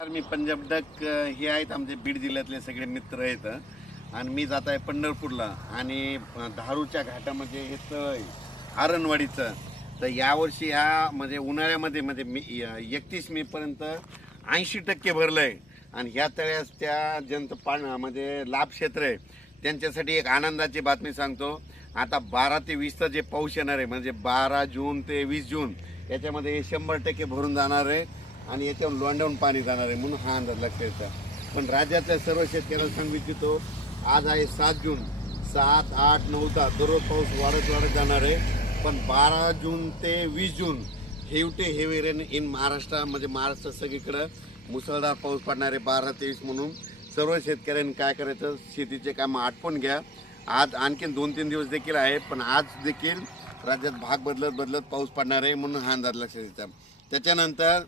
मी Punjab duck हे आहेत आमचे बीड जिल्ह्यातले सगळे मित्र आहेत आणि मी जात आहे पंढरपूरला आणि धारूच्या घाटामध्ये हे तळ आहे आरणवाडीचं. तर यावर्षी ह्या म्हणजे उन्हाळ्यामध्ये म्हणजे 31 मे पर्यंत 80% भरलं आहे आणि ह्या तळ्यास त्या जनता म्हणजे लाभ क्षेत्र आहे त्यांच्यासाठी एक आनंदाची बातमी सांगतो. आता 12 ते 20चं जे पाऊस येणार आहे म्हणजे 12 जून ते 20 जून याच्यामध्ये हे 100% भरून जाणार आहे आणि याच्यावर लोंढावून पाणी जाणार आहे म्हणून हा अंदाज लक्षात येतो. पण राज्यातल्या सर्व शेतकऱ्यांना सांगू इच्छितो, आज आहे 7 जून, 7, 8, 9, 10 दररोज पाऊस वाढत जाणार आहे. पण 12 जून ते 20 जून हेवी रेन इन महाराष्ट्र म्हणजे महाराष्ट्र सगळीकडं मुसळधार पाऊस पडणार आहे 12 ते 20 म्हणून सर्व शेतकऱ्यांनी काय करायचं, शेतीचे कामं आटपून घ्या. आज आणखीन 2-3 दिवस देखील आहे पण आज देखील राज्यात भाग बदलत पाऊस पडणार आहे म्हणून हा अंदाज लक्षात येतो. त्याच्यानंतर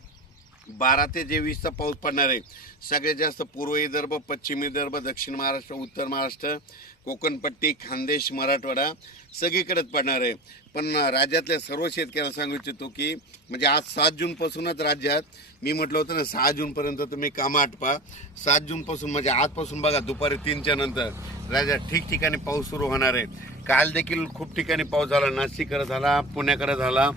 12 ते 20चा पाऊस पडणार आहे. सगळ्यात जास्त पूर्व विदर्भ, पश्चिम विदर्भ, दक्षिण महाराष्ट्र, उत्तर महाराष्ट्र, कोकणपट्टी, खानदेश, मराठवाडा सगळीकडेच पडणार आहे. पण राज्यातल्या सर्व शेतकऱ्यांना सांगू इच्छितो की म्हणजे आज 7 जूनपासूनच राज्यात मी म्हटलं होतं ना 6 जूनपर्यंत तुम्ही कामं आटपा. 7 जूनपासून म्हणजे आजपासून बघा दुपारी 3च्या नंतर राज्यात ठिकठिकाणी पाऊस सुरू होणार आहे. काल देखील खूप ठिकाणी पाऊस झाला, नाशिककडे झाला, पुण्याकडे झाला,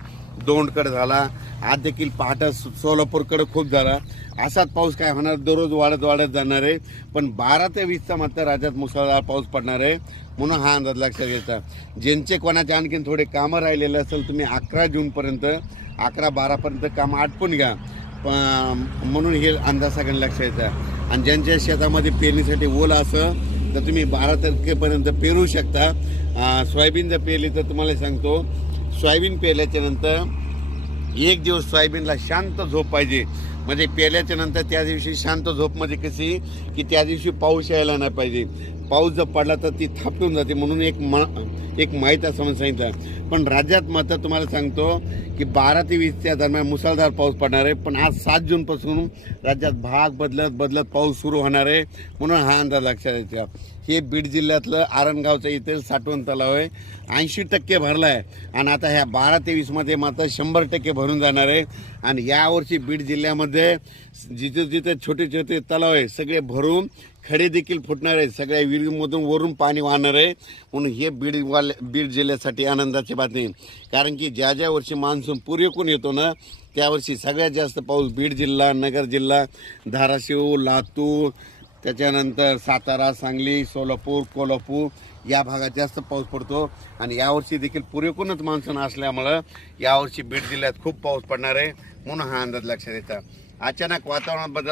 दौंडकडे झाला, आज देखील पहाटे सोलापूरकडे खूप झाला. असाच पाऊस काय होणार, दररोज वाढत जाणार आहे. पण 12 ते 20चा मात्र राज्यात मुसळधार पाऊस पडणार आहे म्हणून हा अंदाज लक्षात घ्यायचा. ज्यांचे कोणाचे आणखीन थोडे कामं राहिलेले असेल तुम्ही 11 जूनपर्यंत 11-12पर्यंत कामं आटपून घ्या म्हणून हे अंदाज सगळ्यांना लक्षात यायचा. आणि ज्यांच्या शेतामध्ये पेरणीसाठी ओल असं तर तुम्ही 12 तारखेपर्यंत पेरू शकता. सोयाबीन जर पेरली तर तुम्हाला सांगतो, सोयाबीन पेरल्याच्या नंतर 1 दिवस सोयाबीनला शांत झोप पाहिजे. म्हणजे पेरल्याच्या नंतर त्या दिवशी शांत झोप म्हणजे कशी की त्या दिवशी पाऊस यायला नाही पाहिजे. पाऊस जर पडला तर ती थापटून जाते म्हणून एक माहीत असं म्हणून सांगितलं. पण राज्यात मात्र तुम्हाला सांगतो की 12 ते 20च्या दरम्यान मुसळधार पाऊस पडणार आहे. पण आज 7 जूनपासून राज्यात भाग बदलत पाऊस सुरू होणार आहे म्हणून हा अंदाज लक्षात यायचा. हे बीड जिल्ह्यातलं आरणगावचं इथे साठवण तलाव आहे, 80% भरला आहे आणि आता ह्या 12 ते 20मध्ये मात्र 100% भरून जाणार आहे. आणि यावर्षी बीड जिल्ह्यामध्ये जिथे छोटे तलाव आहे सगळे भरून खडे देखील फुटणार आहे, सगळ्या विहिरीमधून वरून पाणी वाहणार आहे म्हणून हे बीड जिल्ह्यासाठी आनंदाची बातमी. कारण की ज्या वर्षी मान्सून पुरेपूर येतो ना त्यावर्षी सगळ्यात जास्त पाऊस बीड जिल्हा, नगर जिल्हा, धाराशिव, लातूर, त्याच्यानंतर सातारा, सांगली, सोलापूर, कोल्हापूर या भागात जास्त पाऊस पडतो. आणि यावर्षी देखील पुरेपूरच मान्सून असल्यामुळं यावर्षी बीड जिल्ह्यात खूप पाऊस पडणार आहे म्हणून हा अंदाज लक्षात येतात. अचानक वातावरणात बदल